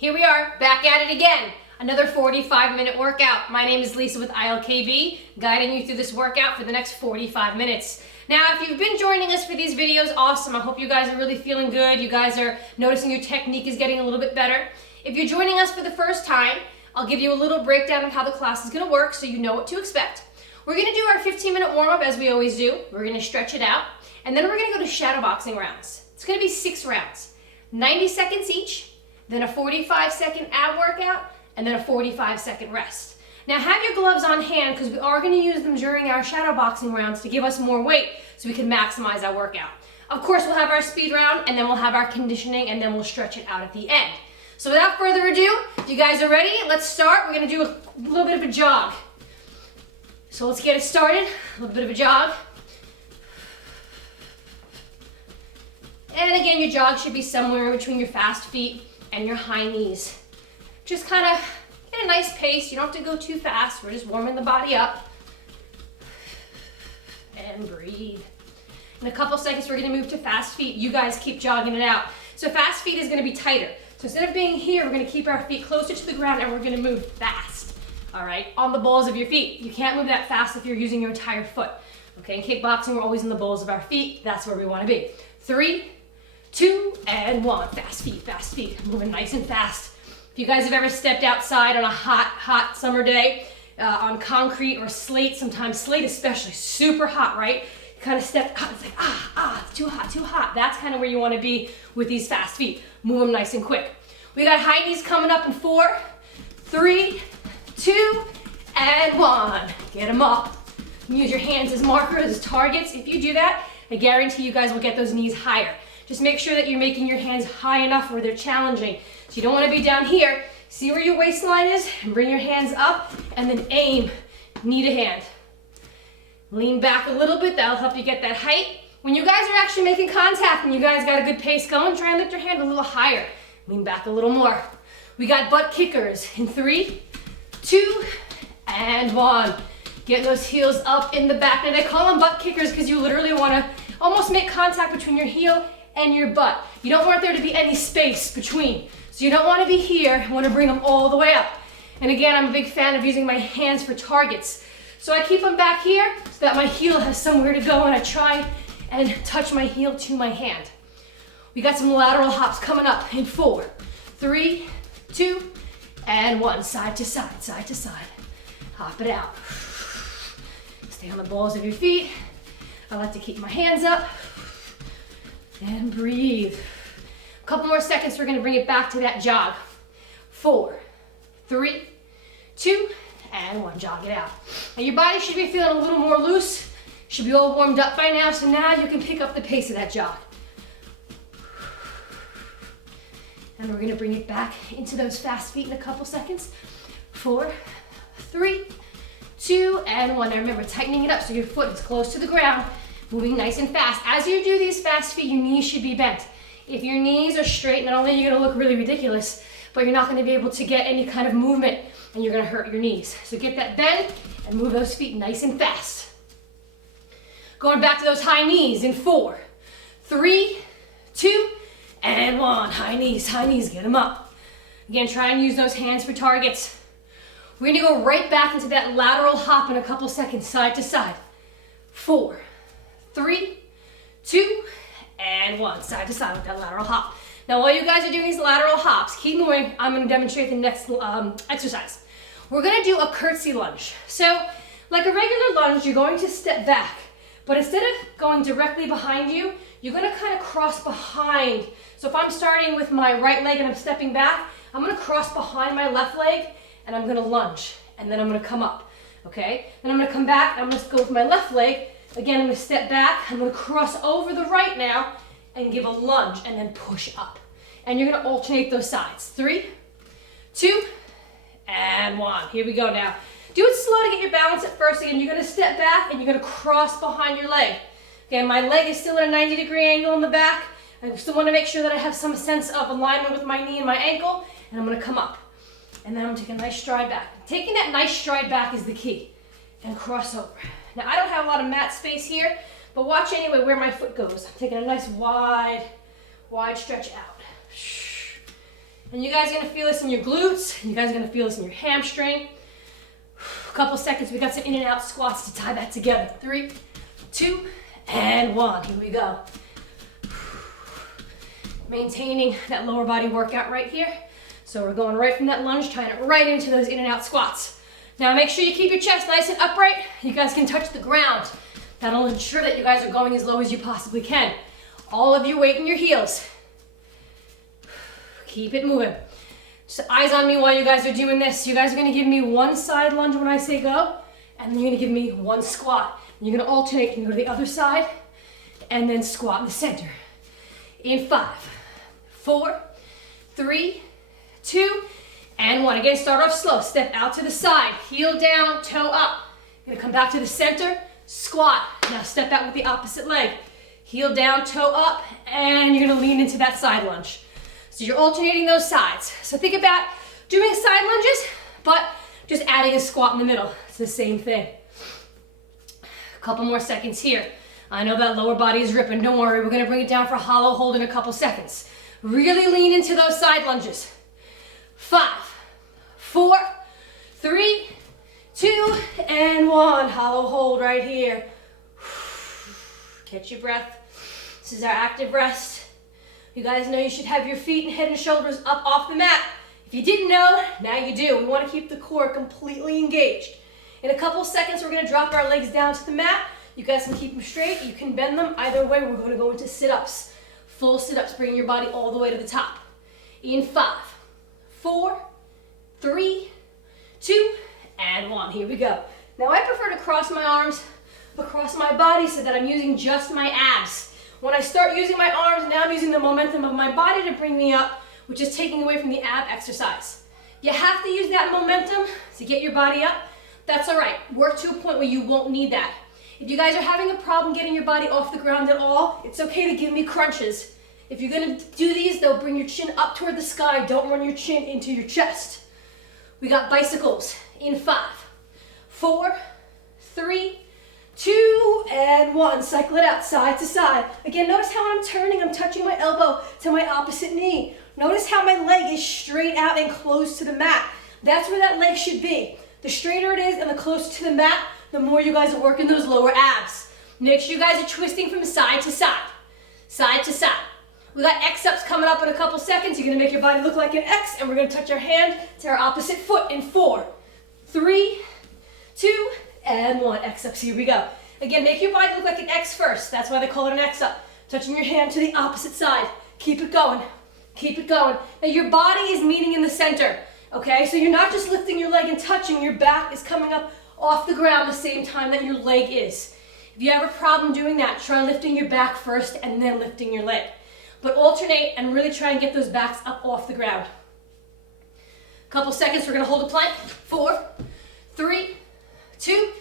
Here we are, back at it again. Another 45-minute workout. My name is Lisa with ILKB, guiding you through this workout for the next 45 minutes. Now, if you've been joining us for these videos, awesome. I hope you guys are really feeling good. You guys are noticing your technique is getting a little bit better. If you're joining us for the first time, I'll give you a little breakdown of how the class is gonna work so you know what to expect. We're gonna do our 15-minute warm-up as we always do. We're gonna stretch it out, and then we're gonna go to shadow boxing rounds. It's gonna be 6 rounds, 90 seconds each, then a 45-second ab workout, and then a 45-second rest. Now have your gloves on hand because we are going to use them during our shadow boxing rounds to give us more weight so we can maximize our workout. Of course, we'll have our speed round, and then we'll have our conditioning, and then we'll stretch it out at the end. So without further ado, if you guys are ready, let's start. We're going to do a little bit of a jog. So let's get it started. A little bit of a jog. And again, your jog should be somewhere between your fast feet and your high knees. Just kind of get a nice pace. You don't have to go too fast. We're just warming the body up. And breathe. In a couple seconds, we're gonna move to fast feet. You guys keep jogging it out. So fast feet is gonna be tighter. So instead of being here, we're gonna keep our feet closer to the ground and we're gonna move fast. All right, on the balls of your feet. You can't move that fast if you're using your entire foot. Okay, in kickboxing, we're always in the balls of our feet. That's where we wanna be. 3, 2, and 1. Fast feet, moving nice and fast. If you guys have ever stepped outside on a hot summer day, on concrete or slate, sometimes slate especially, super hot, right? You kind of step out, it's like, too hot. That's kind of where you want to be with these fast feet. Move them nice and quick. We got high knees coming up in 4, 3, 2, and 1. Get them up. Use your hands as markers, as targets. If you do that, I guarantee you guys will get those knees higher. Just make sure that you're making your hands high enough where they're challenging. So you don't want to be down here. See where your waistline is and bring your hands up and then aim, knee to hand. Lean back a little bit, that'll help you get that height. When you guys are actually making contact and you guys got a good pace going, try and lift your hand a little higher. Lean back a little more. We got butt kickers in 3, 2, and 1. Get those heels up in the back. And I call them butt kickers because you literally want to almost make contact between your heel and your butt. You don't want there to be any space between. So you don't want to be here, you want to bring them all the way up. And again, I'm a big fan of using my hands for targets. So I keep them back here so that my heel has somewhere to go and I try and touch my heel to my hand. We got some lateral hops coming up in 4, 3, 2, and 1. Side to side, side to side. Hop it out. Stay on the balls of your feet. I like to keep my hands up. And breathe. A couple more seconds, we're gonna bring it back to that jog. 4, 3, 2, and 1. Jog it out. Now your body should be feeling a little more loose. Should be all warmed up by now, so now you can pick up the pace of that jog. And we're gonna bring it back into those fast feet in a couple seconds. 4, 3, 2, and 1. Now remember, tightening it up so your foot is close to the ground. Moving nice and fast. As you do these fast feet, your knees should be bent. If your knees are straight, not only are you gonna look really ridiculous, but you're not gonna be able to get any kind of movement and you're gonna hurt your knees. So get that bend and move those feet nice and fast. Going back to those high knees in 4, 3, 2, and 1. High knees, get them up. Again, try and use those hands for targets. We're gonna go right back into that lateral hop in a couple seconds, side to side. 4, 3, 2, and 1. Side to side with that lateral hop. Now while you guys are doing these lateral hops, keep moving. I'm going to demonstrate the next exercise. We're going to do a curtsy lunge. So like a regular lunge, you're going to step back. But instead of going directly behind you, you're going to kind of cross behind. So if I'm starting with my right leg and I'm stepping back, I'm going to cross behind my left leg and I'm going to lunge. And then I'm going to come up. Okay? Then I'm going to come back. I'm going to go with my left leg. Again, I'm going to step back, I'm going to cross over the right now and give a lunge and then push up. And you're going to alternate those sides. 3, 2, and 1. Here we go now. Do it slow to get your balance at first. Again, you're going to step back and you're going to cross behind your leg. Again, my leg is still at a 90-degree angle in the back. I still want to make sure that I have some sense of alignment with my knee and my ankle. And I'm going to come up. And then I'm going to take a nice stride back. Taking that nice stride back is the key. And cross over. Now, I don't have a lot of mat space here, but watch anyway where my foot goes. I'm taking a nice wide stretch out. And you guys are gonna feel this in your glutes. You guys are gonna feel this in your hamstring. A couple seconds, we got some in and out squats to tie that together. 3, 2, and 1. Here we go. Maintaining that lower body workout right here. So we're going right from that lunge, tying it right into those in and out squats. Now make sure you keep your chest nice and upright. You guys can touch the ground. That'll ensure that you guys are going as low as you possibly can. All of your weight in your heels. Keep it moving. So eyes on me while you guys are doing this. You guys are gonna give me one side lunge when I say go, and then you're gonna give me one squat. You're gonna alternate. You can go to the other side, and then squat in the center. In 5, 4, 3, 2, and 1. Again, start off slow. Step out to the side, heel down, toe up. You're gonna come back to the center, squat. Now step out with the opposite leg. Heel down, toe up, and you're gonna lean into that side lunge. So you're alternating those sides. So think about doing side lunges, but just adding a squat in the middle. It's the same thing. A couple more seconds here. I know that lower body is ripping. Don't worry, we're gonna bring it down for a hollow hold in a couple seconds. Really lean into those side lunges. 5, 4, 3, 2, and 1. Hollow hold right here. Catch your breath. This is our active rest. You guys know you should have your feet and head and shoulders up off the mat. If you didn't know, now you do. We want to keep the core completely engaged. In a couple seconds, we're going to drop our legs down to the mat. You guys can keep them straight. You can bend them. Either way, we're going to go into sit-ups. Full sit-ups, bringing your body all the way to the top. In 5, 4, 3, 2, and 1. Here we go. Now I prefer to cross my arms across my body so that I'm using just my abs. When I start using my arms, now I'm using the momentum of my body to bring me up, which is taking away from the ab exercise. You have to use that momentum to get your body up. That's all right. Work to a point where you won't need that. If you guys are having a problem getting your body off the ground at all, it's okay to give me crunches. If you're gonna do these, though, bring your chin up toward the sky. Don't run your chin into your chest. We got bicycles in 5, 4, 3, 2, and 1. Cycle it out side to side. Again, notice how when I'm turning, I'm touching my elbow to my opposite knee. Notice how my leg is straight out and close to the mat. That's where that leg should be. The straighter it is and the closer to the mat, the more you guys are working those lower abs. Make sure you guys are twisting from side to side. Side to side. We got X-ups coming up in a couple seconds. You're gonna make your body look like an X, and we're gonna touch our hand to our opposite foot in 4, 3, 2, and 1. X-ups, here we go. Again, make your body look like an X first. That's why they call it an X-up. Touching your hand to the opposite side. Keep it going. Keep it going. Now your body is meeting in the center, okay? So you're not just lifting your leg and touching. Your back is coming up off the ground the same time that your leg is. If you have a problem doing that, try lifting your back first and then lifting your leg. But alternate and really try and get those backs up off the ground. Couple seconds, we're gonna hold a plank. 4, 3, 2,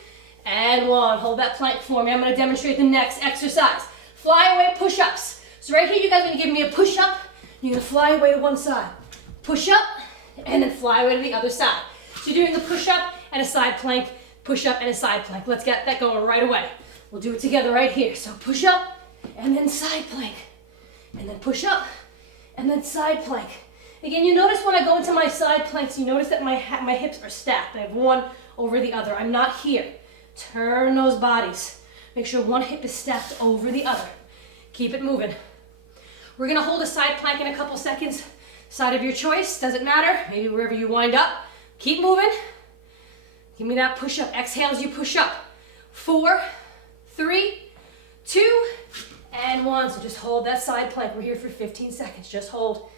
and 1. Hold that plank for me. I'm gonna demonstrate the next exercise. Fly away push-ups. So right here, you guys are gonna give me a push-up. You're gonna fly away to one side. Push up, and then fly away to the other side. So you're doing a push-up and a side plank, push-up and a side plank. Let's get that going right away. We'll do it together right here. So push up, and then side plank. And then push up, and then side plank. Again, you notice when I go into my side planks, you notice that my hips are stacked. I have one over the other. I'm not here. Turn those bodies. Make sure one hip is stacked over the other. Keep it moving. We're gonna hold a side plank in a couple seconds. Side of your choice, doesn't matter. Maybe wherever you wind up. Keep moving. Give me that push up. Exhale as you push up. 4, 3, 2, and 1. So just hold that side plank. We're here for 15 seconds. Just hold.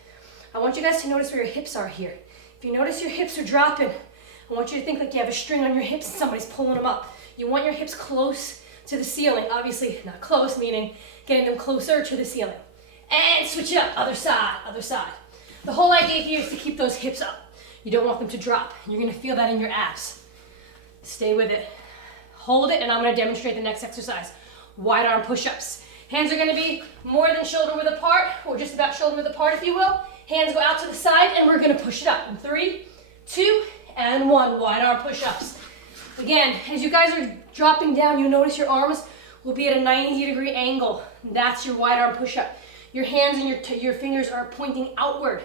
I want you guys to notice where your hips are here. If you notice your hips are dropping, I want you to think like you have a string on your hips and somebody's pulling them up. You want your hips close to the ceiling. Obviously, not close, meaning getting them closer to the ceiling. And switch it up. Other side, other side. The whole idea here is to keep those hips up. You don't want them to drop. You're gonna feel that in your abs. Stay with it. Hold it, and I'm gonna demonstrate the next exercise. Wide arm push-ups. Hands are gonna be more than shoulder width apart, or just about shoulder width apart, if you will. Hands go out to the side, and we're gonna push it up. In 3, 2, and 1. Wide arm push-ups. Again, as you guys are dropping down, you'll notice your arms will be at a 90-degree angle. That's your wide arm push-up. Your hands and your fingers are pointing outward.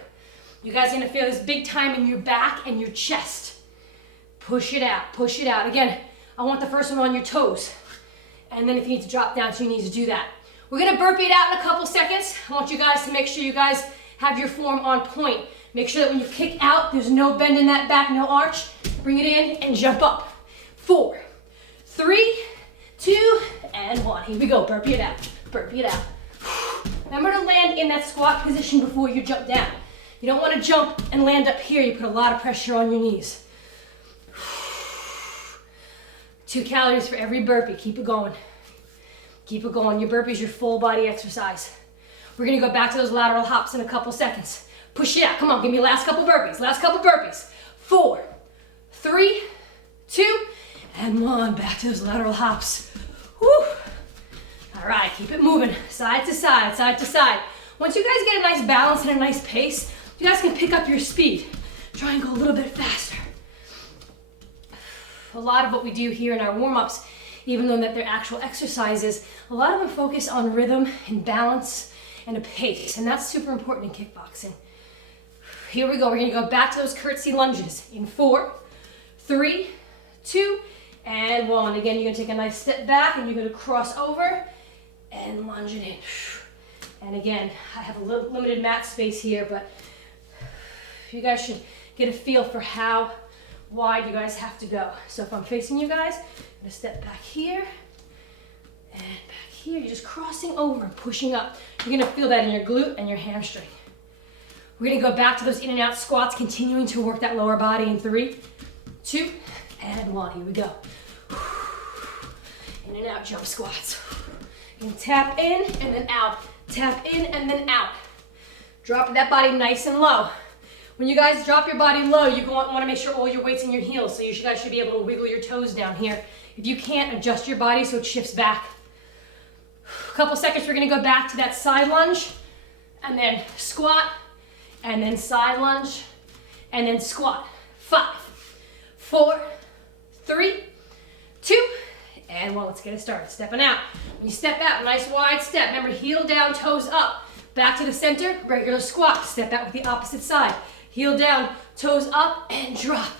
You guys are gonna feel this big time in your back and your chest. Push it out, push it out. Again, I want the first one on your toes. And then if you need to drop down, so you need to do that. We're gonna burpee it out in a couple seconds. I want you guys to make sure you guys have your form on point. Make sure that when you kick out, there's no bend in that back, no arch. Bring it in and jump up. 4, 3, 2, and 1. Here we go, burpee it out, burpee it out. Remember to land in that squat position before you jump down. You don't wanna jump and land up here. You put a lot of pressure on your knees. 2 calories for every burpee. Keep it going. Keep it going. Your burpee is your full body exercise. We're gonna go back to those lateral hops in a couple seconds. Push it out. Come on, give me last couple burpees. Last couple burpees. 4, 3, 2, and 1. Back to those lateral hops. Woo. All right, keep it moving. Side to side, side to side. Once you guys get a nice balance and a nice pace, you guys can pick up your speed. Try and go a little bit faster. A lot of what we do here in our warm-ups, even though that they're actual exercises, a lot of them focus on rhythm and balance and a pace, and that's super important in kickboxing. Here we go, we're gonna go back to those curtsy lunges in 4, 3, 2, and 1. Again, you're gonna take a nice step back and you're gonna cross over and lunge it in. And again, I have a little limited mat space here, but you guys should get a feel for how wide you guys have to go. So if I'm facing you guys, I'm gonna step back here and back here. You're just crossing over, pushing up. You're gonna feel that in your glute and your hamstring. We're gonna go back to those in and out squats, continuing to work that lower body in 3, 2, and 1. Here we go. In and out jump squats. You can tap in and then out. Tap in and then out. Drop that body nice and low. When you guys drop your body low, you want to make sure all your weight's in your heels, so you guys should be able to wiggle your toes down here. If you can't, adjust your body so it shifts back. A couple seconds, we're gonna go back to that side lunge, and then squat, and then side lunge, and then squat. 5, 4, 3, 2, and 1. Let's get it started. Stepping out. When you step out, nice wide step. Remember, heel down, toes up. Back to the center, regular squat. Step out with the opposite side. Heel down, toes up, and drop.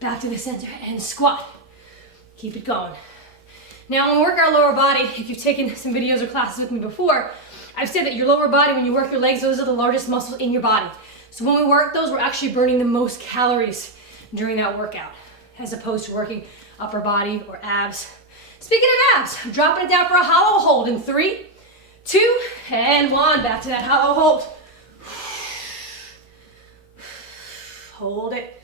Back to the center and squat. Keep it going. Now, when we work our lower body, if you've taken some videos or classes with me before, I've said that your lower body, when you work your legs, those are the largest muscles in your body. So when we work those, we're actually burning the most calories during that workout, as opposed to working upper body or abs. Speaking of abs, I'm dropping it down for a hollow hold in 3, 2, and 1. Back to that hollow hold. Hold it.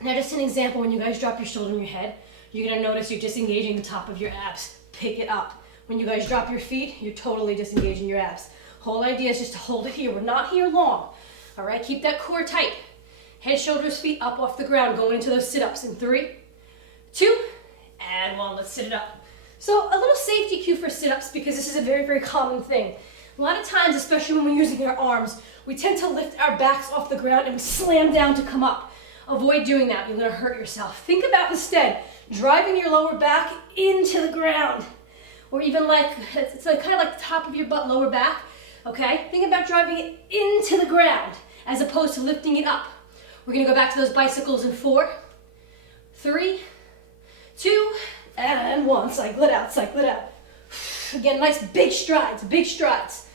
Now just an example, when you guys drop your shoulder in your head, you're gonna notice you're disengaging the top of your abs. Pick it up. When you guys drop your feet, you're totally disengaging your abs. Whole idea is just to hold it here. We're not here long. All right, keep that core tight. Head, shoulders, feet up off the ground, going into those sit-ups in 3, 2, and 1. Let's sit it up. So a little safety cue for sit-ups, because this is a very, very common thing. A lot of times, especially when we're using our arms, we tend to lift our backs off the ground and we slam down to come up. Avoid doing that. You're gonna hurt yourself. Think about instead driving your lower back into the ground, or even like, it's like kind of like the top of your butt, lower back, okay? Think about driving it into the ground as opposed to lifting it up. We're gonna go back to those bicycles in 4, 3, 2, and 1. Cycle it out, cycle it out. Again, nice big strides, big strides.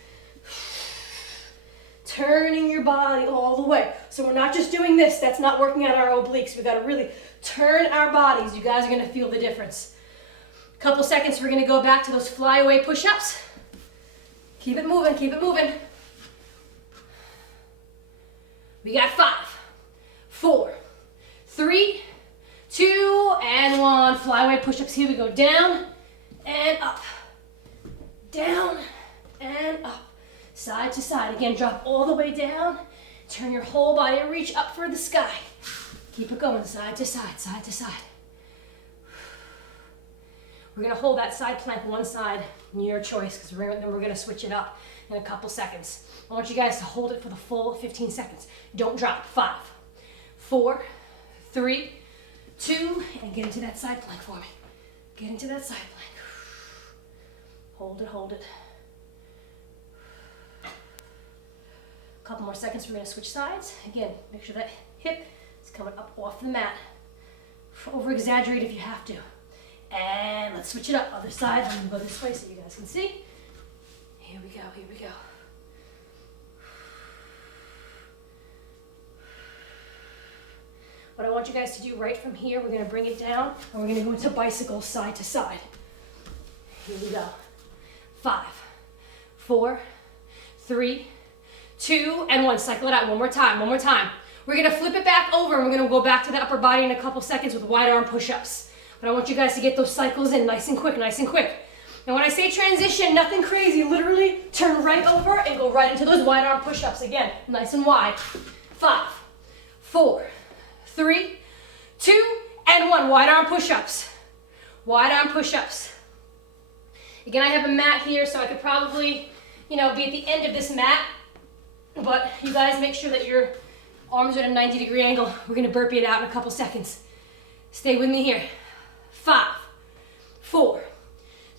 Turning your body all the way. So we're not just doing this, that's not working out our obliques. We gotta really turn our bodies. You guys are gonna feel the difference. Couple seconds, we're gonna go back to those flyaway push-ups. Keep it moving, keep it moving. We got 5, 4, 3, 2, and 1. Flyaway push-ups. Here we go. Down and up. Down and up. Side to side. Again, drop all the way down. Turn your whole body and reach up for the sky. Keep it going. Side to side, side to side. We're going to hold that side plank one side, your choice, because then we're going to switch it up in a couple seconds. I want you guys to hold it for the full 15 seconds. Don't drop. 5, 4, 3, 2, and get into that side plank for me. Get into that side plank. Hold it, hold it. A couple more seconds, we're gonna switch sides. Again, make sure that hip is coming up off the mat. Over exaggerate if you have to. And let's switch it up. Other side, I'm gonna go this way so you guys can see. Here we go, here we go. What I want you guys to do right from here, we're gonna bring it down and we're gonna go into bicycle side to side. Here we go. 5, 4, 3, 2, and 1. Cycle it out one more time, one more time. We're gonna flip it back over and we're gonna go back to the upper body in a couple seconds with wide arm push-ups. But I want you guys to get those cycles in nice and quick, nice and quick. And when I say transition, nothing crazy, literally turn right over and go right into those wide arm push-ups. Again, nice and wide. 5, 4, 3, 2, and 1. Wide arm push-ups. Wide arm push-ups. Again, I have a mat here, so I could probably, be at the end of this mat. But you guys make sure that your arms are at a 90-degree angle. We're gonna burpee it out in a couple seconds. Stay with me here. 5, 4,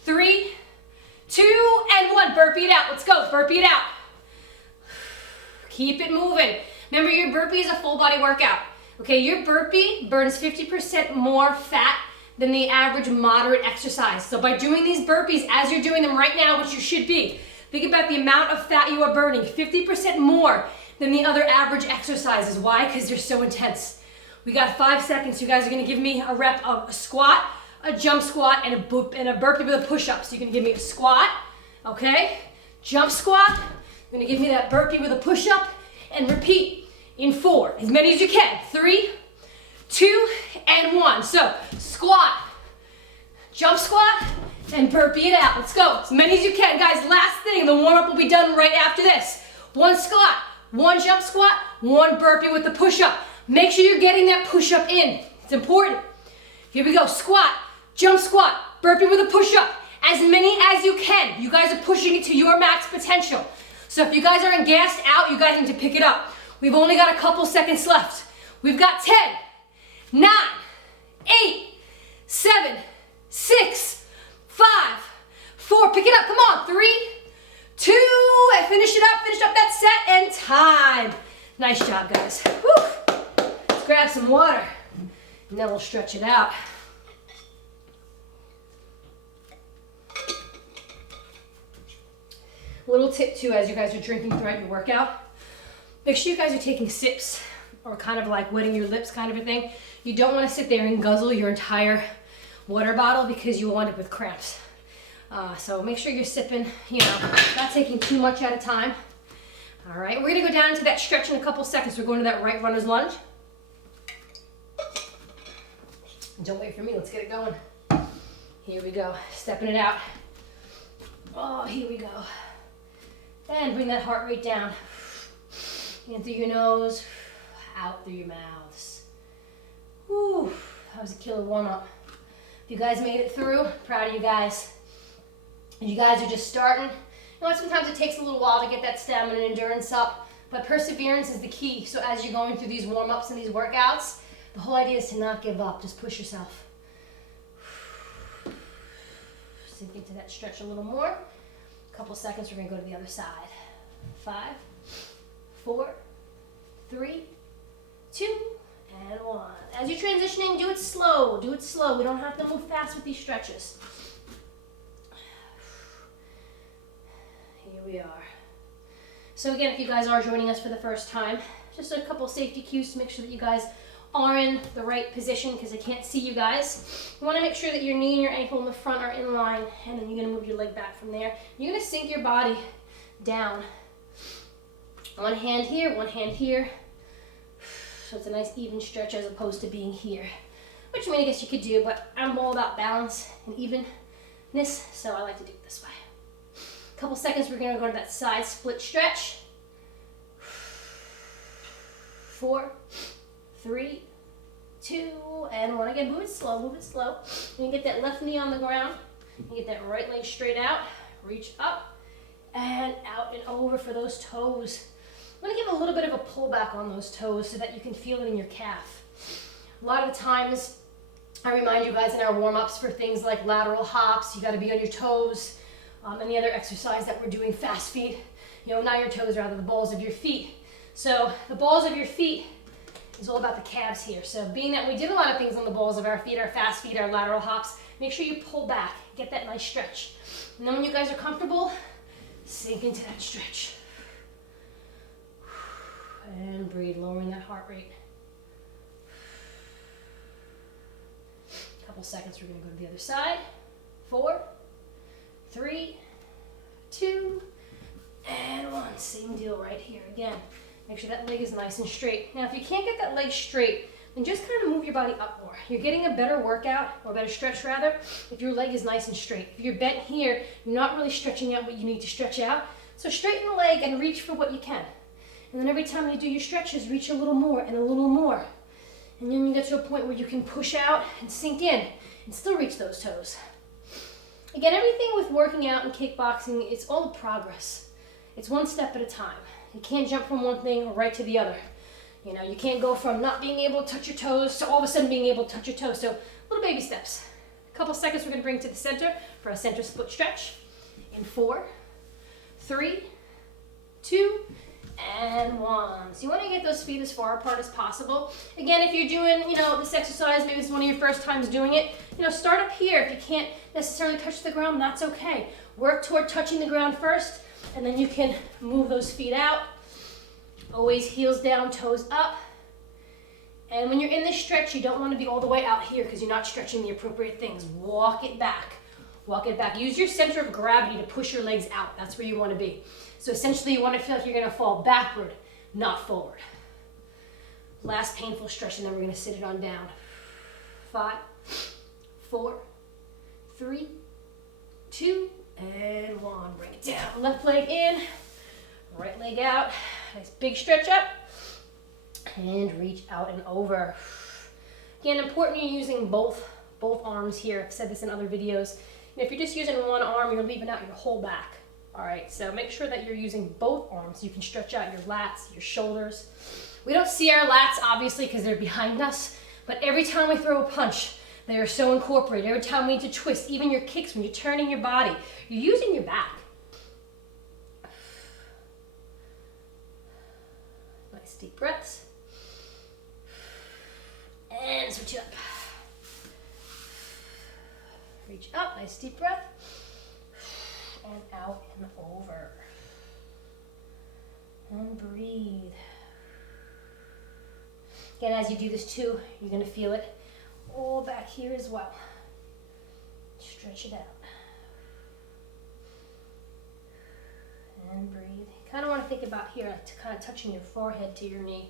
3, 2, and 1. Burpee it out. Let's go. Burpee it out. Keep it moving. Remember, your burpee is a full body workout. Okay, your burpee burns 50% more fat than the average moderate exercise. So by doing these burpees as you're doing them right now, which you should be, think about the amount of fat you are burning, 50% more than the other average exercises. Why? Because they're so intense. We got 5 seconds. You guys are gonna give me a rep of a squat, a jump squat, and a burpee with a push-up. So you're gonna give me a squat, okay? Jump squat. You're gonna give me that burpee with a push-up, and repeat in 4, as many as you can. 3, 2, and 1. So squat, jump squat, and burpee it out. Let's go, as many as you can. Guys, last thing, the warm-up will be done right after this. 1 squat, 1 jump squat, 1 burpee with the push-up. Make sure you're getting that push-up in. It's important. Here we go, squat, jump squat, burpee with a push-up. As many as you can. You guys are pushing it to your max potential. So if you guys are gassed out, you guys need to pick it up. We've only got a couple seconds left. We've got 10, 9, 8, 7, 6, 5, 4. Pick it up, come on. 3, 2, and finish up that set, and time. Nice job, guys. Whew. Let's grab some water, and then we'll stretch it out. Little tip too, as you guys are drinking throughout your workout, make sure you guys are taking sips, or kind of like wetting your lips kind of a thing. You don't want to sit there and guzzle your entire water bottle because you will end up with cramps. So make sure you're sipping, not taking too much at a time. All right, we're gonna go down into that stretch in a couple seconds. We're going to that right runner's lunge. Don't wait for me, let's get it going. Here we go, stepping it out. Oh, here we go. And bring that heart rate down. In through your nose, out through your mouths. Whew, that was a killer warm-up. If you guys made it through, proud of you guys. And you guys are just starting. Sometimes it takes a little while to get that stamina and endurance up, but perseverance is the key. So as you're going through these warm-ups and these workouts, the whole idea is to not give up. Just push yourself. Sink into that stretch a little more. Couple seconds, we're gonna go to the other side. 5, 4, 3, 2, and 1. As you're transitioning, do it slow. Do it slow. We don't have to move fast with these stretches. Here we are. So again, if you guys are joining us for the first time, just a couple safety cues to make sure that you guys are in the right position, because I can't see you guys. You want to make sure that your knee and your ankle in the front are in line, and then you're going to move your leg back from there. You're going to sink your body down. One hand here, one hand here. So it's a nice even stretch as opposed to being here, which I guess you could do, but I'm all about balance and evenness, so I like to do it this way. A couple seconds, we're going to go to that side split stretch. 4, 3, 2, and 1. Again, move it slow, move it slow. You can get that left knee on the ground. You get that right leg straight out. Reach up and out and over for those toes. I'm going to give a little bit of a pullback on those toes so that you can feel it in your calf. A lot of the times, I remind you guys in our warm-ups for things like lateral hops, you got to be on your toes. Any other exercise that we're doing, fast feet, not your toes, rather the balls of your feet. So the balls of your feet is all about the calves here. So being that we did a lot of things on the balls of our feet, our fast feet, our lateral hops, make sure you pull back, get that nice stretch. And then when you guys are comfortable, sink into that stretch. And breathe, lowering that heart rate. Couple seconds, we're gonna go to the other side. 4, 3, 2, and 1. Same deal right here. Again, make sure that leg is nice and straight. Now, if you can't get that leg straight, then just kind of move your body up more. You're getting a better workout, or a better stretch rather, if your leg is nice and straight. If you're bent here, you're not really stretching out what you need to stretch out. So straighten the leg and reach for what you can. And then every time you do your stretches, reach a little more and a little more. And then you get to a point where you can push out and sink in and still reach those toes. Again, everything with working out and kickboxing, it's all progress. It's one step at a time. You can't jump from one thing right to the other. You can't go from not being able to touch your toes to all of a sudden being able to touch your toes. So little baby steps. A couple seconds we're going to bring to the center for a center split stretch. In 4, 3, 2, and 1. So you want to get those feet as far apart as possible. Again, if you're doing, this exercise, maybe it's one of your first times doing it, start up here. If you can't necessarily touch the ground, that's okay. Work toward touching the ground first, and then you can move those feet out. Always heels down, toes up. And when you're in this stretch, you don't want to be all the way out here because you're not stretching the appropriate things. Walk it back. Walk it back. Use your center of gravity to push your legs out. That's where you want to be. So essentially you want to feel like you're going to fall backward, not forward. Last painful stretch, and then we're going to sit it on down. 5, 4, 3, 2, and 1. Bring it down. Left leg in, right leg out. Nice big stretch up. And reach out and over. Again, important you're using both arms here. I've said this in other videos. If you're just using one arm, you're leaving out your whole back. All right, so make sure that you're using both arms. You can stretch out your lats, your shoulders. We don't see our lats, obviously, because they're behind us, but every time we throw a punch, they are so incorporated. Every time we need to twist, even your kicks, when you're turning your body, you're using your back. Nice deep breaths. And switch it up. Reach up, nice deep breath. And out and over. And breathe. Again, as you do this too, you're going to feel it all back here as well. Stretch it out. And breathe. You kind of want to think about here, kind of touching your forehead to your knee.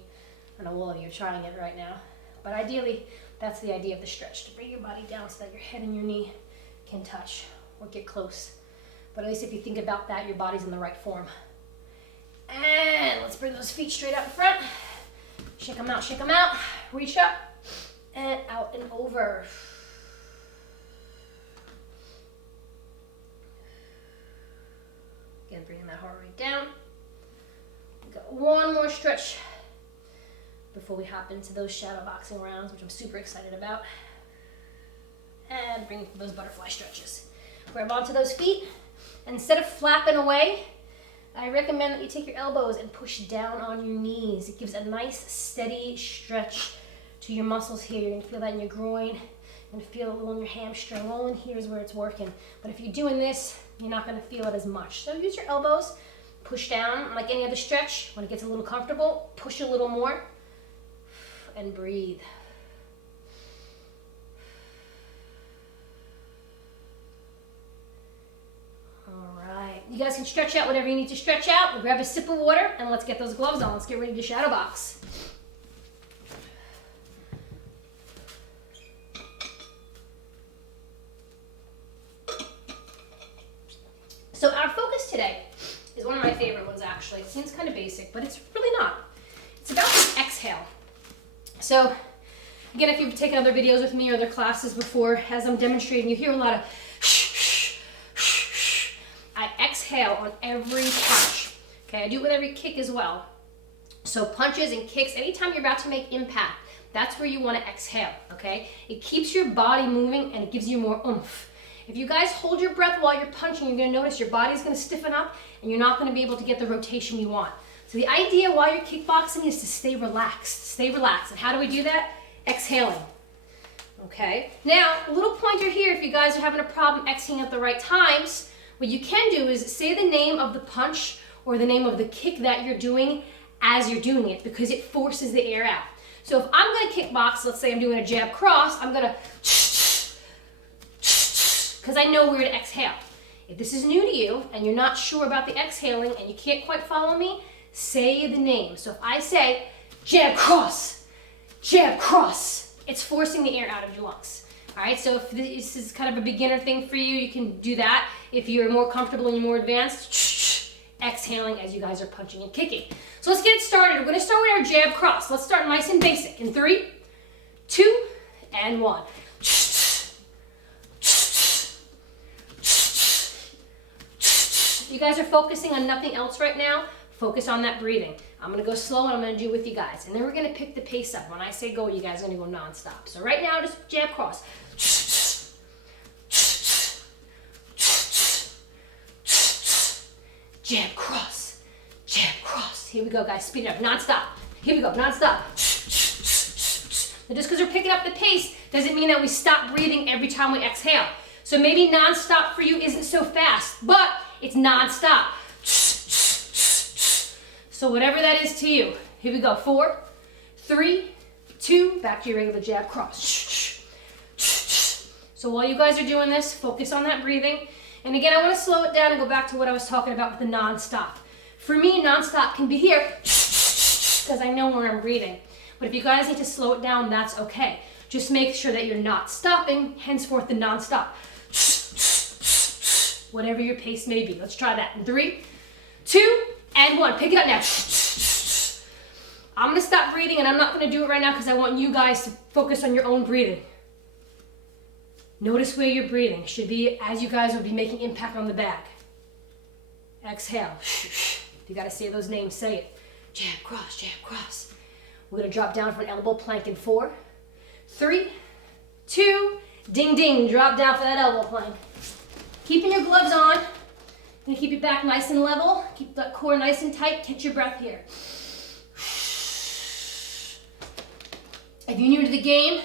I don't know whether you're trying it right now. But ideally, that's the idea of the stretch, to bring your body down so that your head and your knee can touch or get close. But at least if you think about that, your body's in the right form. And let's bring those feet straight out in front. Shake them out, reach up, and out and over. Again, bringing that heart rate down. We've got one more stretch before we hop into those shadow boxing rounds, which I'm super excited about. And bring those butterfly stretches. Grab onto those feet. Instead of flapping away, I recommend that you take your elbows and push down on your knees. It gives a nice, steady stretch to your muscles here. You're going to feel that in your groin. You're going to feel it a little in your hamstring. All in here is where it's working. But if you're doing this, you're not going to feel it as much. So use your elbows, push down like any other stretch. When it gets a little comfortable, push a little more, and breathe. You guys can stretch out whatever you need to stretch out. We'll grab a sip of water and let's get those gloves on. Let's get ready to shadow box. So our focus today is one of my favorite ones actually. It seems kind of basic, but it's really not. It's about the exhale. So again, if you've taken other videos with me or other classes before, as I'm demonstrating, you hear a lot of exhale on every punch. Okay, I do it with every kick as well. So punches and kicks, anytime you're about to make impact, that's where you want to exhale, okay? It keeps your body moving and it gives you more oomph. If you guys hold your breath while you're punching, you're gonna notice your body's gonna stiffen up and you're not gonna be able to get the rotation you want. So the idea while you're kickboxing is to stay relaxed. Stay relaxed. And how do we do that? Exhaling. Okay. Now, a little pointer here, if you guys are having a problem exhaling at the right times, what you can do is say the name of the punch or the name of the kick that you're doing as you're doing it, because it forces the air out. So if I'm gonna kickbox, let's say I'm doing a jab cross, I'm gonna, because I know where to exhale. If this is new to you and you're not sure about the exhaling and you can't quite follow me, say the name. So if I say jab cross, it's forcing the air out of your lungs. All right, so if this is kind of a beginner thing for you, you can do that. If you're more comfortable and you're more advanced, exhaling as you guys are punching and kicking. So let's get started. We're gonna start with our jab cross. Let's start nice and basic. In 3, 2, and 1. You guys are focusing on nothing else right now. Focus on that breathing. I'm gonna go slow and I'm gonna do it with you guys. And then we're gonna pick the pace up. When I say go, you guys are gonna go non-stop. So right now, just jab cross. Jab cross, jab cross. Here we go, guys, speed it up, non-stop. Here we go, non-stop. Now just because we're picking up the pace doesn't mean that we stop breathing every time we exhale. So maybe non-stop for you isn't so fast, but it's non-stop. So whatever that is to you. Here we go, 4, 3, 2, back to your regular jab cross. So while you guys are doing this, focus on that breathing. And again, I want to slow it down and go back to what I was talking about with the non-stop. For me, non-stop can be here because I know where I'm breathing. But if you guys need to slow it down, that's okay. Just make sure that you're not stopping, henceforth the non-stop. Whatever your pace may be. Let's try that. In 3, 2, and 1. Pick it up now. I'm going to stop breathing and I'm not going to do it right now because I want you guys to focus on your own breathing. Notice where you're breathing. Should be as you guys would be making impact on the bag. Exhale. If you got to say those names, say it. Jab, cross, jab, cross. We're going to drop down for an elbow plank in 4, 3, 2, ding, ding. Drop down for that elbow plank. Keeping your gloves on. Going to keep your back nice and level. Keep that core nice and tight. Catch your breath here. If you're new to the game,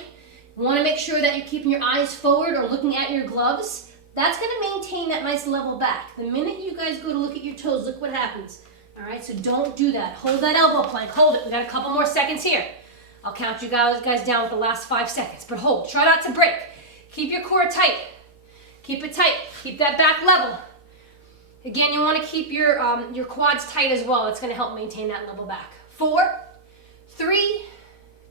you want to make sure that you're keeping your eyes forward or looking at your gloves. That's going to maintain that nice level back. The minute you guys go to look at your toes, look what happens. All right, so don't do that. Hold that elbow plank. Hold it. We got a couple more seconds here. I'll count you guys down with the last 5 seconds, but hold. Try not to break. Keep your core tight. Keep it tight. Keep that back level. Again, you want to keep your quads tight as well. That's going to help maintain that level back. 4, 3,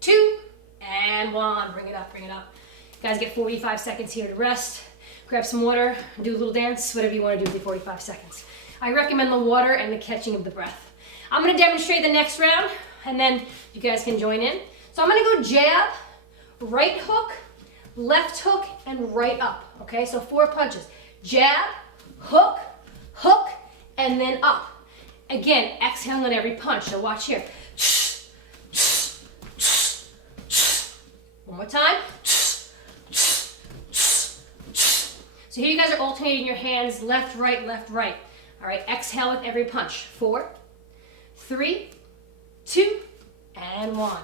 2, and 1. Bring it up, bring it up. You guys get 45 seconds here to rest. Grab some water, do a little dance, whatever you want to do with the 45 seconds. I recommend the water and the catching of the breath. I'm going to demonstrate the next round, and then you guys can join in. So I'm going to go jab, right hook, left hook, and right up. Okay, so 4 punches. Jab, hook, hook, and then up. Again, exhaling on every punch. So watch here. One more time. So here you guys are alternating your hands left, right, left, right. All right, exhale with every punch. 4, 3, 2, and 1.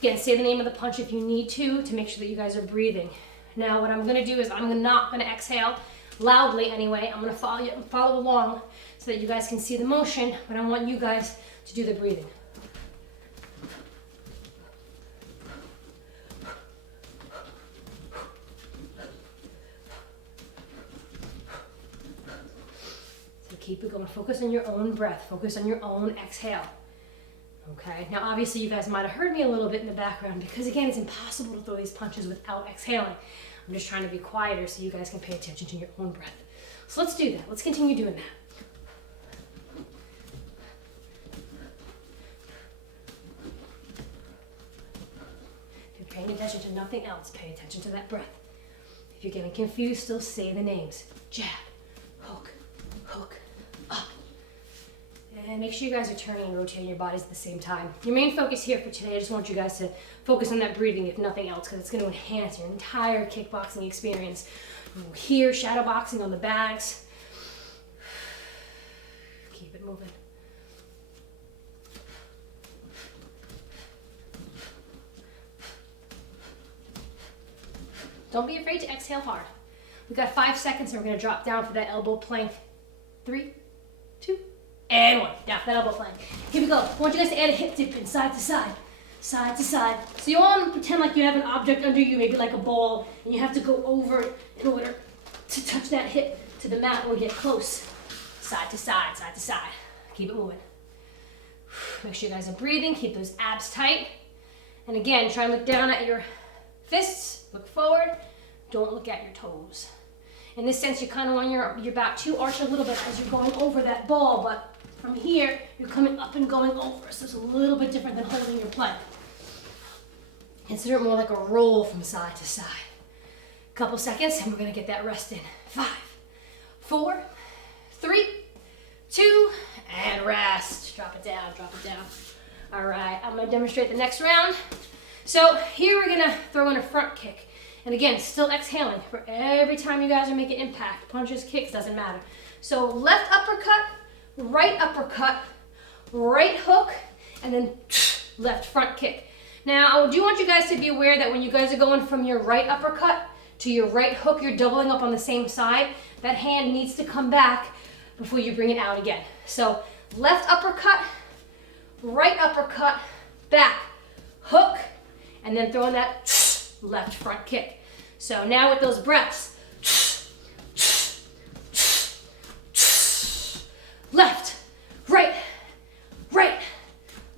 Again, say the name of the punch if you need to make sure that you guys are breathing. Now what I'm gonna do is I'm not gonna exhale loudly anyway. I'm gonna follow along so that you guys can see the motion, but I want you guys to do the breathing. So keep it going. Focus on your own breath. Focus on your own exhale. Okay, now obviously you guys might have heard me a little bit in the background because again, it's impossible to throw these punches without exhaling. I'm just trying to be quieter so you guys can pay attention to your own breath. So let's do that. Let's continue doing that. If you're paying attention to nothing else, pay attention to that breath. If you're getting confused, still say the names. Jab, hook, hook, up. And make sure you guys are turning and rotating your bodies at the same time. Your main focus here for today, I just want you guys to focus on that breathing, if nothing else, because it's going to enhance your entire kickboxing experience. Here, shadow boxing on the bags. Keep it moving. Don't be afraid to exhale hard. We've got 5 seconds and we're going to drop down for that elbow plank. 3, 2, and 1. Down for that elbow plank. Here we go. I want you guys to add a hip dip in side to side. Side to side. So you all pretend like you have an object under you, maybe like a ball, and you have to go over it in order to touch that hip to the mat or get close. Side to side, side to side. Keep it moving. Make sure you guys are breathing. Keep those abs tight. And again, try and look down at your fists. Look forward. Don't look at your toes. In this sense, you kind of want your back to arch a little bit as you're going over that ball, but from here, you're coming up and going over. So it's a little bit different than holding your plank. Consider it more like a roll from side to side. Couple seconds, and we're gonna get that rest in. 5, 4, 3, 2, and rest. Drop it down, drop it down. All right, I'm gonna demonstrate the next round. So here we're gonna throw in a front kick. And again, still exhaling for every time you guys are making impact. Punches, kicks, doesn't matter. So left uppercut, right hook, and then left front kick. Now, I do want you guys to be aware that when you guys are going from your right uppercut to your right hook, you're doubling up on the same side. That hand needs to come back before you bring it out again. So left uppercut, right uppercut, back, hook, and then throwing that left front kick. So now with those breaths, left, right,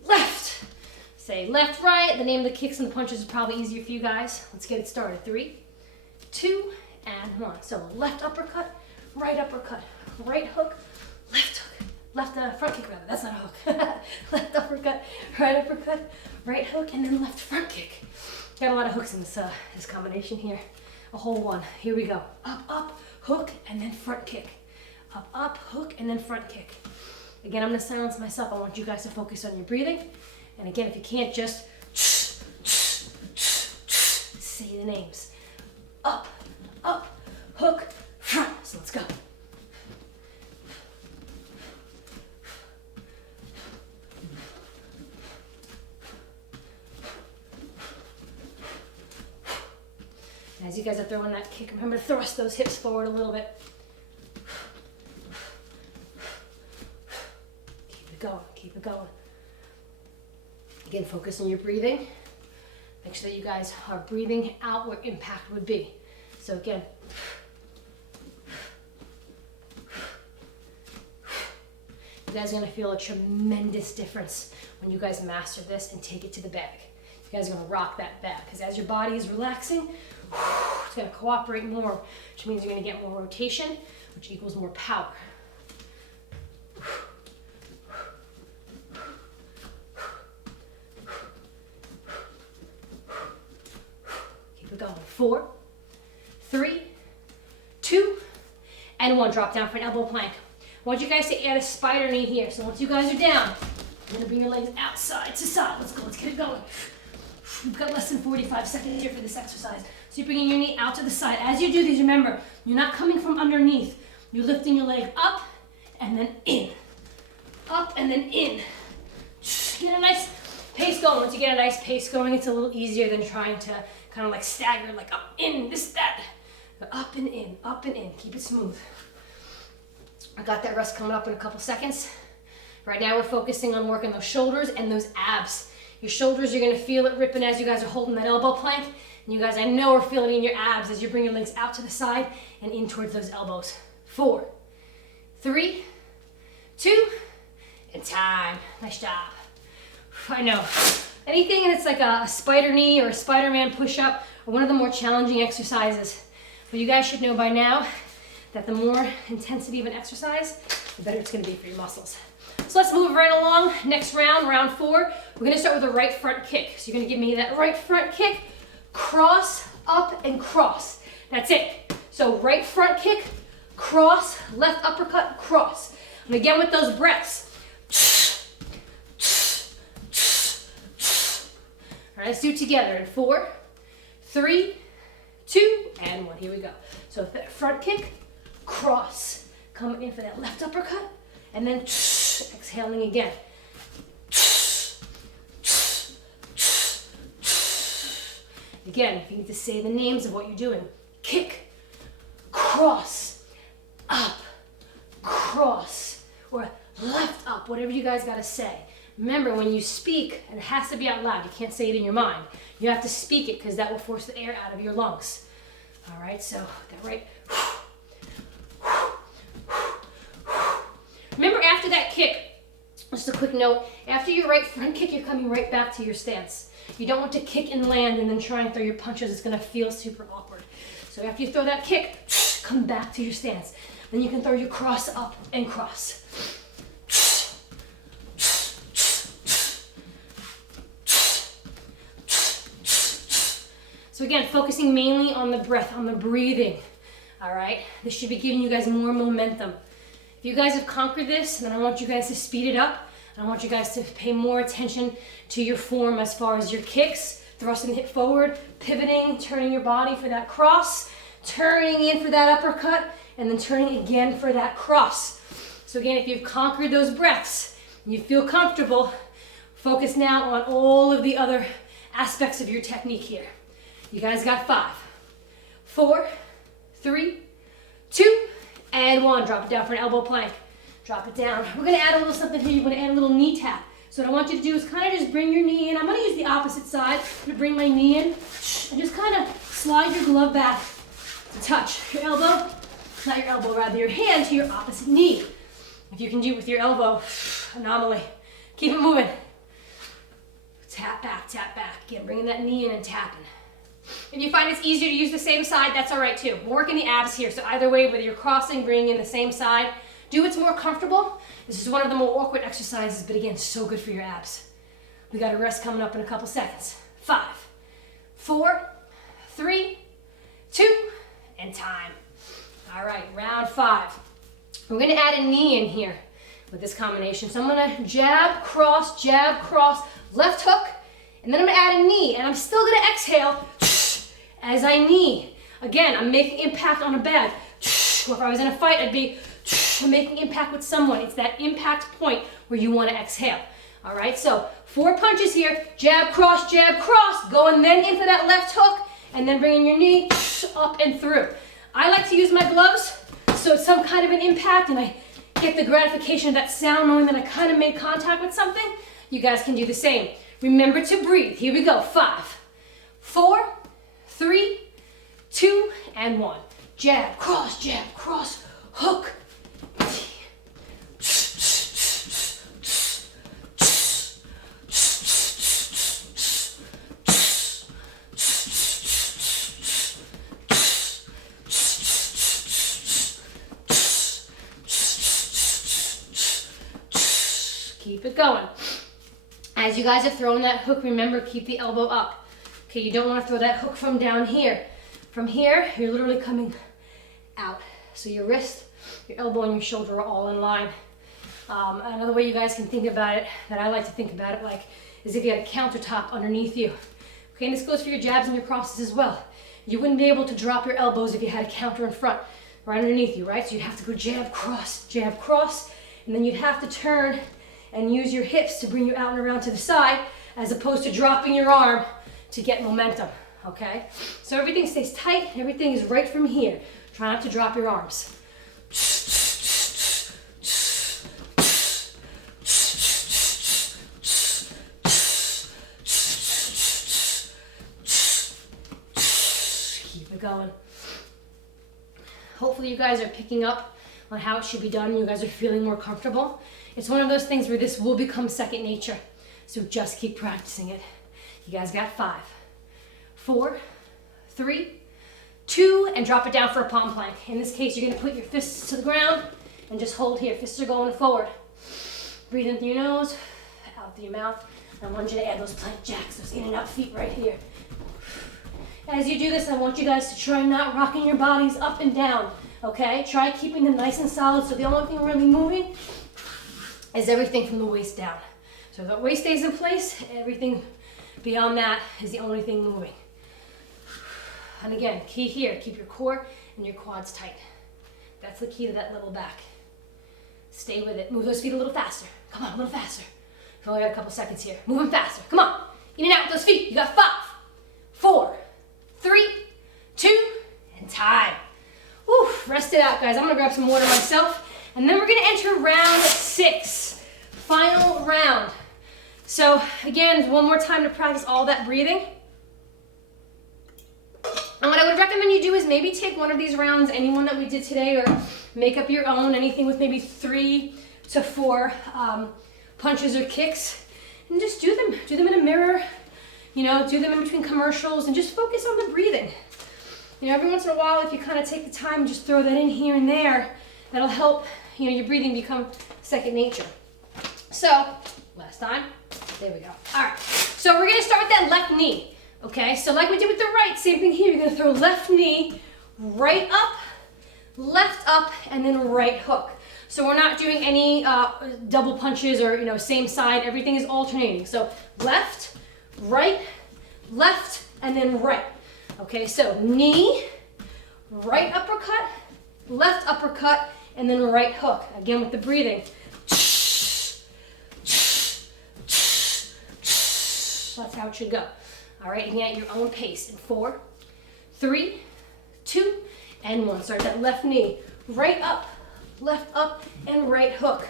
left. Say left, right. The name of the kicks and the punches is probably easier for you guys. Let's get it started. 3, 2, and 1. So left uppercut, right hook, left hook. Left front kick rather, that's not a hook. Left uppercut, right hook, and then left front kick. Got a lot of hooks in this combination here. A whole one. Here we go. Up, hook, and then front kick. Up, hook, and then front kick. Again, I'm gonna silence myself. I want you guys to focus on your breathing. And again, if you can't, just say the names. Up, hook, front. So let's go. As you guys are throwing that kick, remember to thrust those hips forward a little bit. Keep it going. Again, focus on your breathing. Make sure that you guys are breathing out where impact would be. So again, you guys are gonna feel a tremendous difference when you guys master this and take it to the bag. You guys are gonna rock that bag, because as your body is relaxing, it's gonna cooperate more, which means you're gonna get more rotation, which equals more power. Keep it going. 4, 3, 2, and 1. Drop down for an elbow plank. I want you guys to add a spider knee here. So once you guys are down, you're gonna bring your legs out side to side. Let's go, let's get it going. We've got less than 45 seconds here for this exercise. So you're bringing your knee out to the side. As you do these, remember, you're not coming from underneath. You're lifting your leg up and then in. Up and then in. Get a nice pace going. Once you get a nice pace going, it's a little easier than trying to kind of like stagger, like up, in, this, that. But up and in, up and in. Keep it smooth. I got that rest coming up in a couple seconds. Right now we're focusing on working those shoulders and those abs. Your shoulders, you're gonna feel it ripping as you guys are holding that elbow plank. And you guys, I know, are feeling it in your abs as you bring your legs out to the side and in towards those elbows. 4, 3, 2, and time. Nice job. I know. Anything that's like a spider knee or a Spider-Man push-up are one of the more challenging exercises. But you guys should know by now that the more intensity of an exercise, the better it's gonna be for your muscles. So let's move right along. Next round, round 4, we're gonna start with a right front kick. So you're gonna give me that right front kick, cross, up, and cross. That's it. So right front kick, cross, left uppercut, cross. And again with those breaths. All right, let's do it together in 4, 3, 2, and 1. Here we go. So that front kick, cross, coming in for that left uppercut, and then exhaling again. Again, if you need to say the names of what you're doing, kick, cross, up, cross, or left up, whatever you guys gotta say. Remember, when you speak, and it has to be out loud, you can't say it in your mind. You have to speak it because that will force the air out of your lungs. All right, so that right. Remember, after that kick, just a quick note, after your right front kick, you're coming right back to your stance. You don't want to kick and land and then try and throw your punches. It's gonna feel super awkward. So after you throw that kick, come back to your stance. Then you can throw your cross up and cross. So again, focusing mainly on the breath, on the breathing, all right? This should be giving you guys more momentum. If you guys have conquered this, then I want you guys to speed it up. And I want you guys to pay more attention to your form as far as your kicks, thrusting the hip forward, pivoting, turning your body for that cross, turning in for that uppercut, and then turning again for that cross. So again, if you've conquered those breaths, and you feel comfortable, focus now on all of the other aspects of your technique here. You guys got 5, 4, 3, 2, and 1. Drop it down for an elbow plank. Drop it down. We're gonna add a little something here. You're gonna add a little knee tap. So what I want you to do is kind of just bring your knee in. I'm gonna use the opposite side. I'm gonna bring my knee in and just kind of slide your glove back to touch your elbow, not your elbow, rather your hand to your opposite knee. If you can do it with your elbow, anomaly. Keep it moving. Tap back, tap back. Again, bringing that knee in and tapping. If you find it's easier to use the same side, that's all right too. We're working the abs here, so either way, whether you're crossing, bringing in the same side, do what's more comfortable. This is one of the more awkward exercises, but again, so good for your abs. We got a rest coming up in a couple seconds. 5, 4, 3, 2, and time. All right, round 5. We're gonna add a knee in here with this combination. So I'm gonna jab, cross, left hook, and then I'm gonna add a knee, and I'm still gonna exhale as I knee. Again, I'm making impact on a bag. Or if I was in a fight, I'd be making impact with someone. It's that impact point where you want to exhale. All right, so 4 punches here. Jab, cross, going then into that left hook, and then bringing your knee up and through. I like to use my gloves, so it's some kind of an impact, and I get the gratification of that sound knowing that I kind of made contact with something. You guys can do the same. Remember to breathe. Here we go. 5, 4, 3, 2, and 1. Jab, cross, hook. Keep it going. As you guys are throwing that hook, remember, keep the elbow up. Okay, you don't want to throw that hook from down here. From here, you're literally coming out. So your wrist, your elbow, and your shoulder are all in line. Another way you guys can think about it, that I like to think about it like, is if you had a countertop underneath you. Okay, and this goes for your jabs and your crosses as well. You wouldn't be able to drop your elbows if you had a counter in front, right underneath you, right? So you'd have to go jab, cross, and then you'd have to turn and use your hips to bring you out and around to the side, as opposed to dropping your arm to get momentum, okay? So everything stays tight, everything is right from here. Try not to drop your arms. Keep it going. Hopefully you guys are picking up on how it should be done. You guys are feeling more comfortable. It's one of those things where this will become second nature. So just keep practicing it. You guys got 5, 4, 3, 2, and drop it down for a palm plank. In this case, you're gonna put your fists to the ground and just hold here. Fists are going forward. Breathe in through your nose, out through your mouth. I want you to add those plank jacks, those in and out feet right here. As you do this, I want you guys to try not rocking your bodies up and down, okay? Try keeping them nice and solid, so the only thing really moving is everything from the waist down. So if the waist stays in place, everything beyond that is the only thing moving. And again, key here, keep your core and your quads tight. That's the key to that level back. Stay with it. Move those feet a little faster. Come on, a little faster. We've only got a couple seconds here. Move them faster. Come on. In and out with those feet. You got 5, 4, 3, 2, and time. Whew, rest it out, guys. I'm gonna grab some water myself, and then we're gonna enter round 6. Final round. So again, one more time to practice all that breathing. And what I would recommend you do is maybe take one of these rounds, any one that we did today, or make up your own, anything with maybe 3 to 4 punches or kicks, and just do them. Do them in a mirror, you know, do them in between commercials, and just focus on the breathing. You know, every once in a while, if you kind of take the time and just throw that in here and there, that'll help, you know, your breathing become second nature. So, last time, there we go. All right, so we're gonna start with that left knee, okay? So like we did with the right, same thing here. You're gonna throw left knee, right up, left up, and then right hook. So we're not doing any double punches or, you know, same side. Everything is alternating. So left, and then right. Okay, so knee, right uppercut, left uppercut, and then right hook. Again with the breathing. That's how it should go. All right, and at your own pace. In 4, 3, 2, and 1. Start that left knee, right up, left up, and right hook.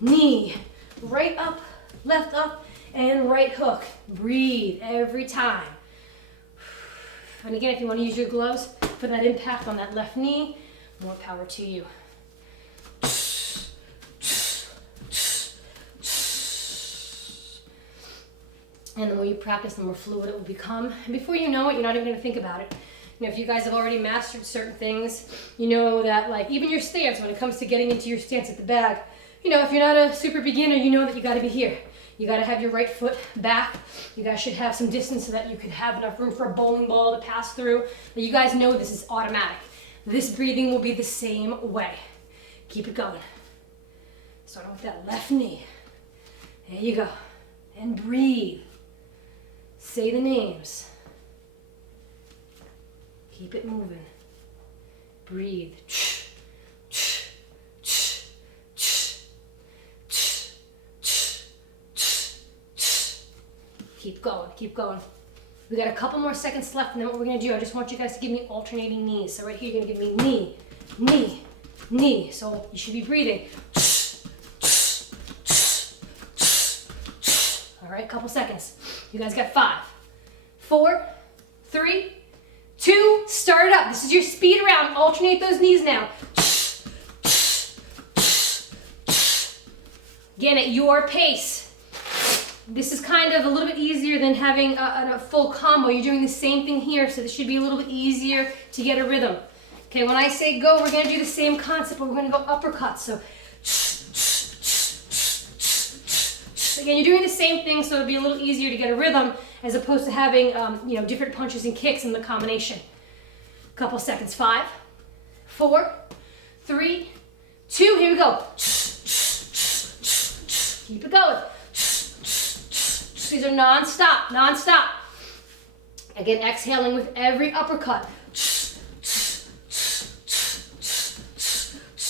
Knee, right up, left up, and right hook. Breathe every time. And again, if you want to use your gloves for that impact on that left knee, more power to you. And the more you practice, the more fluid it will become. And before you know it, you're not even going to think about it. You know, if you guys have already mastered certain things, you know that, like, even your stance, when it comes to getting into your stance at the bag, you know, if you're not a super beginner, you know that you got to be here. You got to have your right foot back. You guys should have some distance so that you can have enough room for a bowling ball to pass through. But you guys know this is automatic. This breathing will be the same way. Keep it going. Starting with that left knee. There you go. And breathe. Say the names. Keep it moving. Breathe. Keep going, keep going. We got a couple more seconds left, and then what we're gonna do, I just want you guys to give me alternating knees. So right here, you're gonna give me knee, knee, knee. So you should be breathing. All right, couple seconds. You guys got 5, 4, 3, 2, start it up. This is your speed round. Alternate those knees now. Again, at your pace. This is kind of a little bit easier than having a full combo. You're doing the same thing here, so this should be a little bit easier to get a rhythm. Okay, when I say go, we're gonna do the same concept, but we're gonna go uppercuts. So, again, you're doing the same thing, so it'll be a little easier to get a rhythm as opposed to having, you know, different punches and kicks in the combination. Couple seconds. 5, 4, 3, 2. Here we go. Keep it going. These are non-stop, non-stop. Again, exhaling with every uppercut.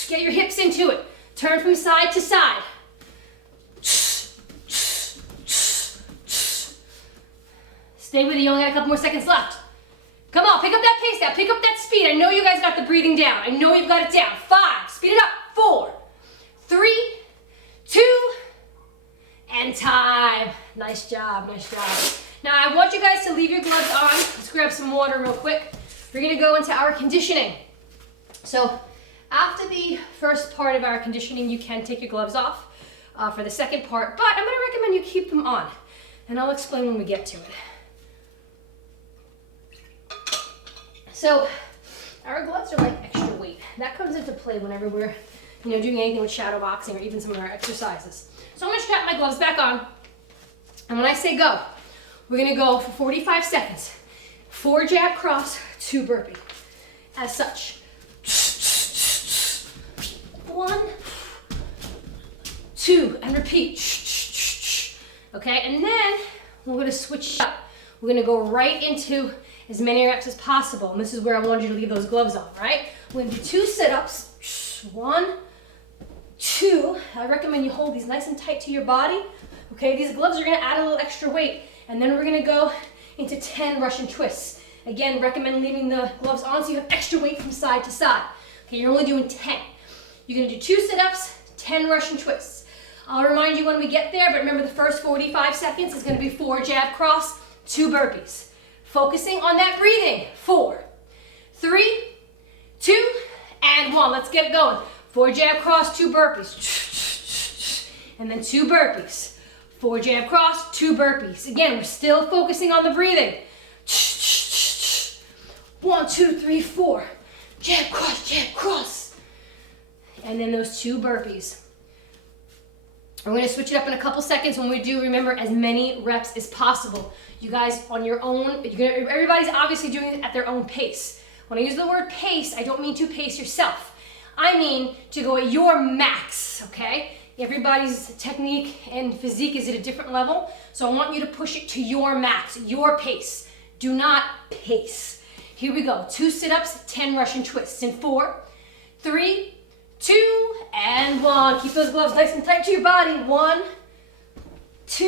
Get your hips into it. Turn from side to side. Stay with it. You only got a couple more seconds left. Come on, pick up that pace now. Pick up that speed. I know you guys got the breathing down. I know you've got it down. 5. Speed it up. 4, 3, 2, and time. Nice job, nice job. Now I want you guys to leave your gloves on. Let's grab some water real quick. We're gonna go into our conditioning. So after the first part of our conditioning, you can take your gloves off for the second part, but I'm gonna recommend you keep them on, and I'll explain when we get to it. So our gloves are like extra weight. That comes into play whenever we're, you know, doing anything with shadow boxing or even some of our exercises. So I'm gonna strap my gloves back on, and when I say go, we're gonna go for 45 seconds. 4 jab cross, 2 burpee. As such. 1, 2, and repeat. Okay, and then we're going to switch up. We're going to go right into as many reps as possible. And this is where I wanted you to leave those gloves on, right? We're going to do 2 sit-ups. 1, 2. I recommend you hold these nice and tight to your body. Okay, these gloves are going to add a little extra weight. And then we're going to go into 10 Russian twists. Again, recommend leaving the gloves on so you have extra weight from side to side. Okay, you're only doing 10. You're going to do 2 sit-ups, 10 Russian twists. I'll remind you when we get there, but remember the first 45 seconds is going to be 4 jab cross, 2 burpees. Focusing on that breathing. 4, 3, 2, and 1. Let's get it going. 4 jab cross, 2 burpees. And then 2 burpees. 4 jab cross, 2 burpees. Again, we're still focusing on the breathing. 1, 2, 3, 4. Jab cross, jab cross. And then those 2 burpees. We're going to switch it up in a couple seconds. When we do, remember as many reps as possible. You guys on your own, everybody's obviously doing it at their own pace. When I use the word pace, I don't mean to pace yourself. I mean to go at your max, okay? Everybody's technique and physique is at a different level, so I want you to push it to your max, your pace. Do not pace. Here we go. 2 sit-ups, 10 Russian twists in 4, 3, 2, and 1. Keep those gloves nice and tight to your body. 1, 2.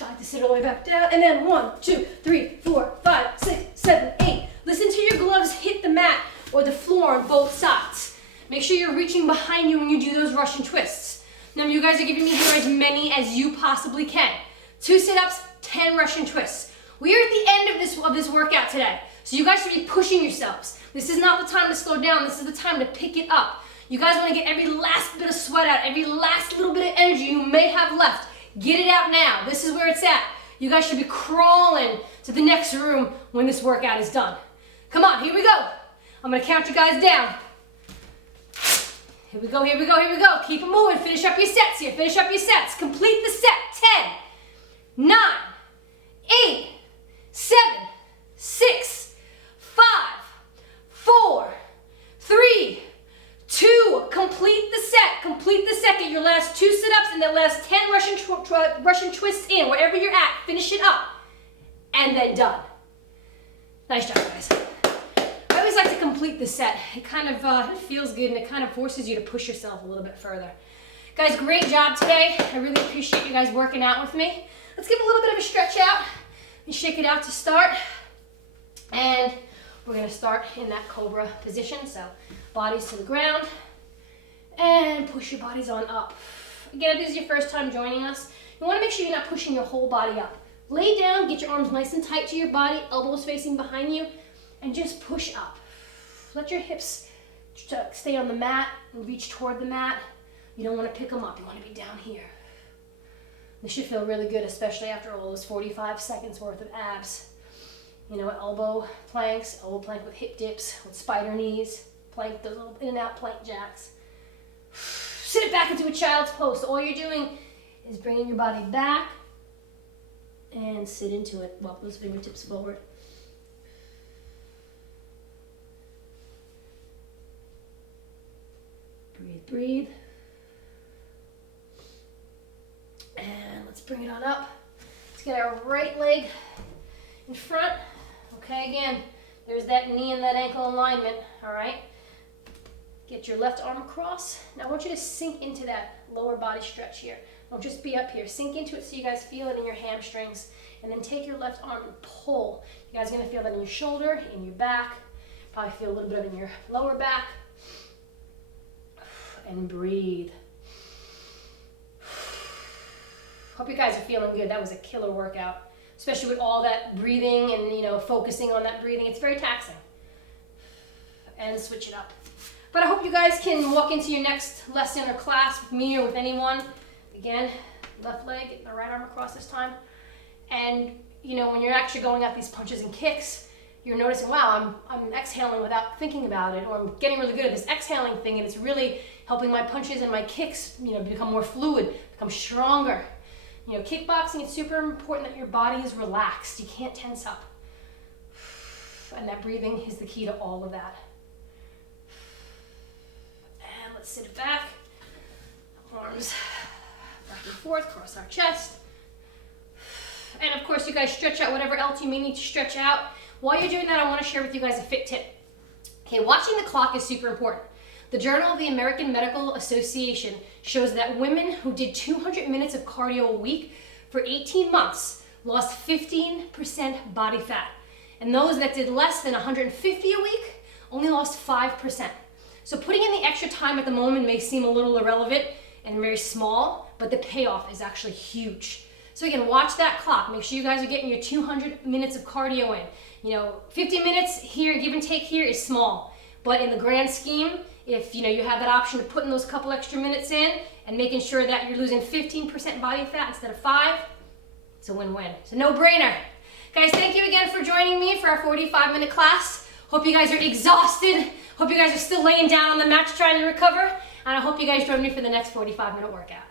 I like to sit all the way back down. And then 1, 2, 3, 4, 5, 6, 7, 8. Listen to your gloves hit the mat or the floor on both sides. Make sure you're reaching behind you when you do those Russian twists. Now you guys are giving me here as many as you possibly can. 2 sit-ups, 10 Russian twists. We are at the end of this workout today. So you guys should be pushing yourselves. This is not the time to slow down. This is the time to pick it up. You guys want to get every last bit of sweat out, every last little bit of energy you may have left. Get it out now. This is where it's at. You guys should be crawling to the next room when this workout is done. Come on, here we go. I'm going to count you guys down. Here we go, here we go, here we go. Keep it moving. Finish up your sets here. Finish up your sets. Complete the set. 10, 9, 8, 7, 6, 5, 4, 3, 2. Complete the set. Complete the set. Get your last 2 sit-ups and the last 10 Russian twists in. Wherever you're at, finish it up. And then done. Nice job, guys. I always like to complete the set. It kind of it feels good and it kind of forces you to push yourself a little bit further. Guys, great job today. I really appreciate you guys working out with me. Let's give a little bit of a stretch out and shake it out to start. And we're going to start in that cobra position. So bodies to the ground and push your bodies on up. Again, if this is your first time joining us, you want to make sure you're not pushing your whole body up. Lay down, get your arms nice and tight to your body, elbows facing behind you, and just push up. Let your hips stay on the mat and reach toward the mat. You don't want to pick them up. You want to be down here. This should feel really good, especially after all those 45 seconds worth of abs. You know, elbow planks, elbow plank with hip dips, with spider knees, plank, those little in and out plank jacks. Sit it back into a child's pose. So all you're doing is bringing your body back and sit into it. Walk those fingertips forward. Breathe, breathe. And let's bring it on up. Let's get our right leg in front. Okay, again, there's that knee and that ankle alignment, all right? Get your left arm across. Now I want you to sink into that lower body stretch here. Don't just be up here. Sink into it so you guys feel it in your hamstrings. And then take your left arm and pull. You guys are going to feel that in your shoulder, in your back. Probably feel a little bit of it in your lower back. And breathe. Hope you guys are feeling good. That was a killer workout, especially with all that breathing and, you know, focusing on that breathing. It's very taxing. And switch it up. But I hope you guys can walk into your next lesson or class with me or with anyone. Again, left leg, get the right arm across this time. And, you know, when you're actually going at these punches and kicks, you're noticing, wow, I'm exhaling without thinking about it, or I'm getting really good at this exhaling thing, and it's really helping my punches and my kicks, you know, become more fluid, become stronger. You know, kickboxing, it's super important that your body is relaxed. You can't tense up. And that breathing is the key to all of that. And let's sit it back. Arms back forth, cross our chest. And of course, you guys stretch out whatever else you may need to stretch out. While you're doing that, I want to share with you guys a fit tip. Okay, watching the clock is super important. The Journal of the American Medical Association shows that women who did 200 minutes of cardio a week for 18 months lost 15% body fat. And those that did less than 150 a week only lost 5%. So putting in the extra time at the moment may seem a little irrelevant and very small, but the payoff is actually huge. So again, watch that clock. Make sure you guys are getting your 200 minutes of cardio in. You know, 50 minutes here, give and take here, is small. But in the grand scheme, if you have that option of putting those couple extra minutes in and making sure that you're losing 15% body fat instead of 5%, it's a win-win. It's a no-brainer. Guys, thank you again for joining me for our 45-minute class. Hope you guys are exhausted. Hope you guys are still laying down on the mat trying to recover. And I hope you guys join me for the next 45-minute workout.